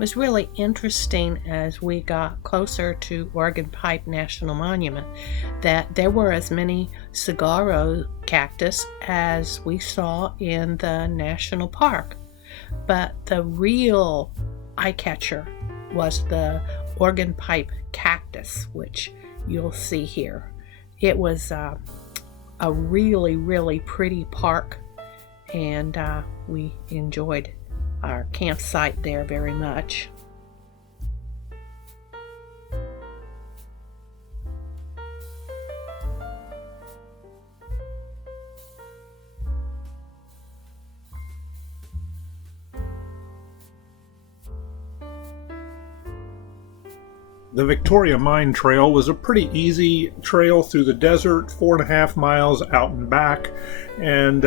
was really interesting as we got closer to Organ Pipe National Monument that there were as many saguaro cactus as we saw in the national park. But the real eye catcher was the organ pipe cactus, which you'll see here. It was a really, really pretty park, and we enjoyed our campsite there very much. The Victoria Mine Trail was a pretty easy trail through the desert, 4.5 miles out and back, and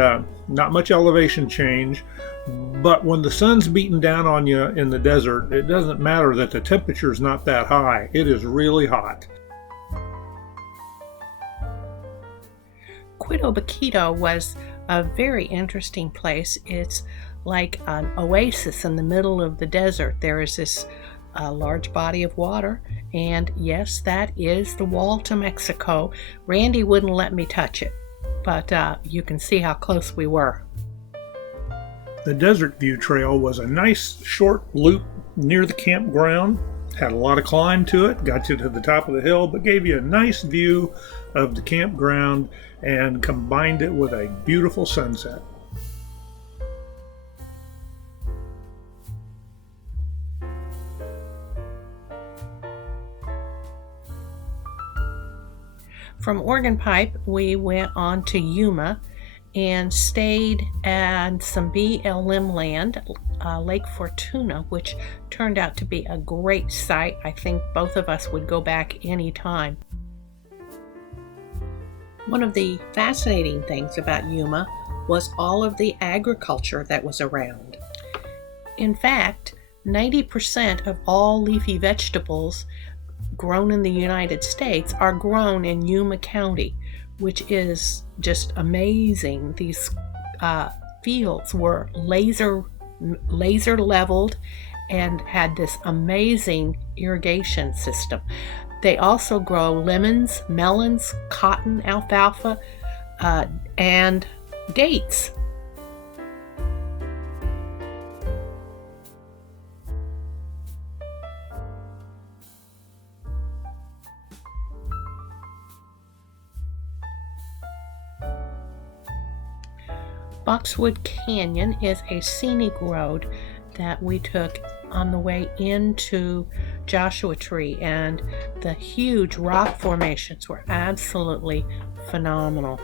not much elevation change. But when the sun's beating down on you in the desert, it doesn't matter that the temperature's not that high. It is really hot. Quitobaquito was a very interesting place. It's like an oasis in the middle of the desert. There is this large body of water, and yes, that is the wall to Mexico. Randy wouldn't let me touch it, but you can see how close we were. The Desert View Trail was a nice short loop near the campground. Had a lot of climb to it, got you to the top of the hill, but gave you a nice view of the campground and combined it with a beautiful sunset. From Organ Pipe, we went on to Yuma and stayed at some BLM land, Lake Fortuna, which turned out to be a great site. I think both of us would go back anytime. One of the fascinating things about Yuma was all of the agriculture that was around. In fact, 90% of all leafy vegetables grown in the United States are grown in Yuma County, which is just amazing. These fields were laser leveled and had this amazing irrigation system. They also grow lemons, melons, cotton, alfalfa, and dates. Boxwood Canyon is a scenic road that we took on the way into Joshua Tree, and the huge rock formations were absolutely phenomenal.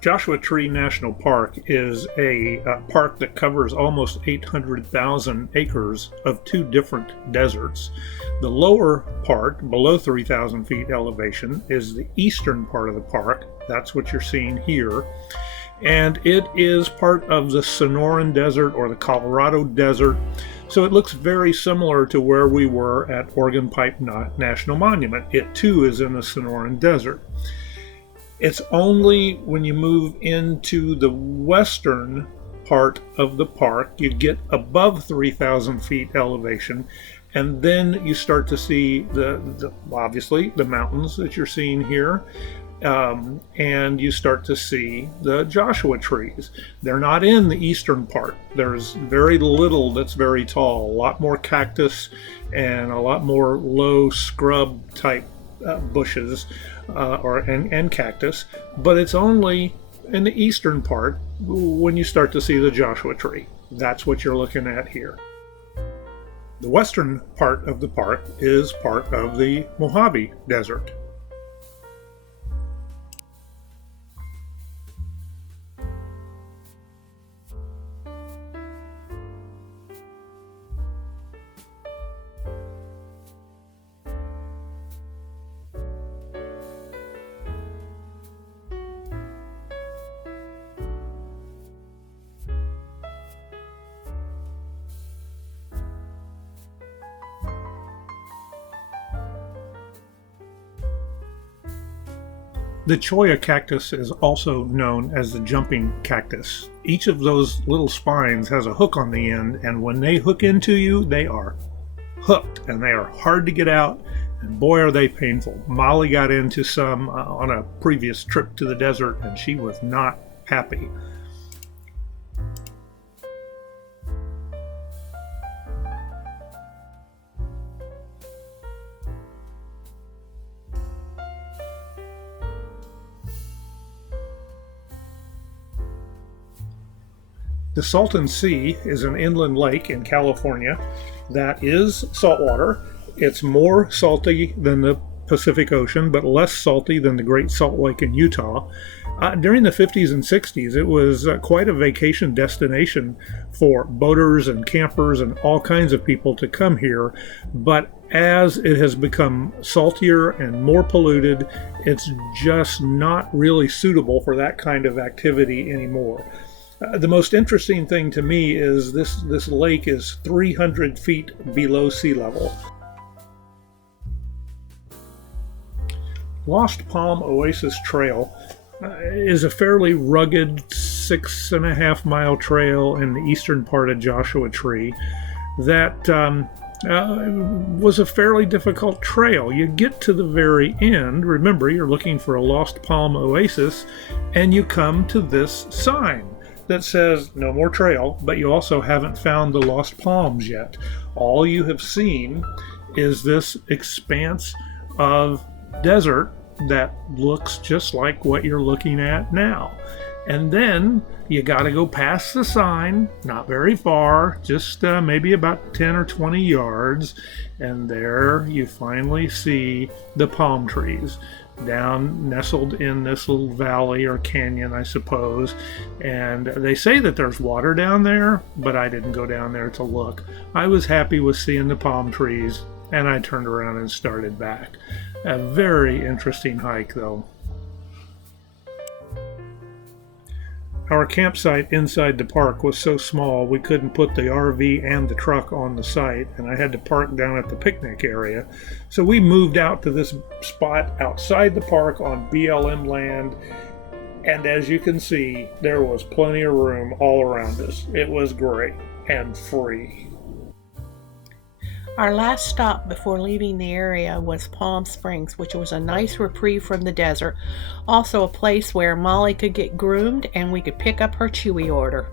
Joshua Tree National Park is a park that covers almost 800,000 acres of two different deserts. The lower part, below 3,000 feet elevation, is the eastern part of the park. That's what you're seeing here. And it is part of the Sonoran Desert or the Colorado Desert. So it looks very similar to where we were at Organ Pipe National Monument. It too is in the Sonoran Desert. It's only when you move into the western part of the park, you get above 3,000 feet elevation, and then you start to see obviously the mountains that you're seeing here, and you start to see the Joshua trees. They're not in the eastern part. There's very little that's very tall, a lot more cactus and a lot more low scrub type bushes and cactus, but it's only in the eastern part when you start to see the Joshua tree. That's what you're looking at here. The western part of the park is part of the Mojave Desert. The cholla cactus is also known as the jumping cactus. Each of those little spines has a hook on the end, and when they hook into you, they are hooked, and they are hard to get out, and boy are they painful. Molly got into some on a previous trip to the desert, and she was not happy. The Salton Sea is an inland lake in California that is saltwater. It's more salty than the Pacific Ocean, but less salty than the Great Salt Lake in Utah. During the 50s and 60s, it was quite a vacation destination for boaters and campers and all kinds of people to come here. But as it has become saltier and more polluted, it's just not really suitable for that kind of activity anymore. The most interesting thing to me is this lake is 300 feet below sea level. Lost Palm Oasis Trail is a fairly rugged 6.5 mile trail in the eastern part of Joshua Tree that was a fairly difficult trail. You get to the very end, remember you're looking for a Lost Palm Oasis, and you come to this sign that says no more trail, but you also haven't found the lost palms yet. All you have seen is this expanse of desert that looks just like what you're looking at now. And then you got to go past the sign, not very far, just maybe about 10 or 20 yards, and there you finally see the palm trees down nestled in this little valley or canyon, I suppose. And they say that there's water down there, but I didn't go down there to look. I was happy with seeing the palm trees, and I turned around and started back. A very interesting hike, though. Our campsite inside the park was so small we couldn't put the RV and the truck on the site, and I had to park down at the picnic area. So we moved out to this spot outside the park on BLM land, and as you can see, there was plenty of room all around us. It was great and free. Our last stop before leaving the area was Palm Springs, which was a nice reprieve from the desert. Also a place where Molly could get groomed and we could pick up her Chewy order.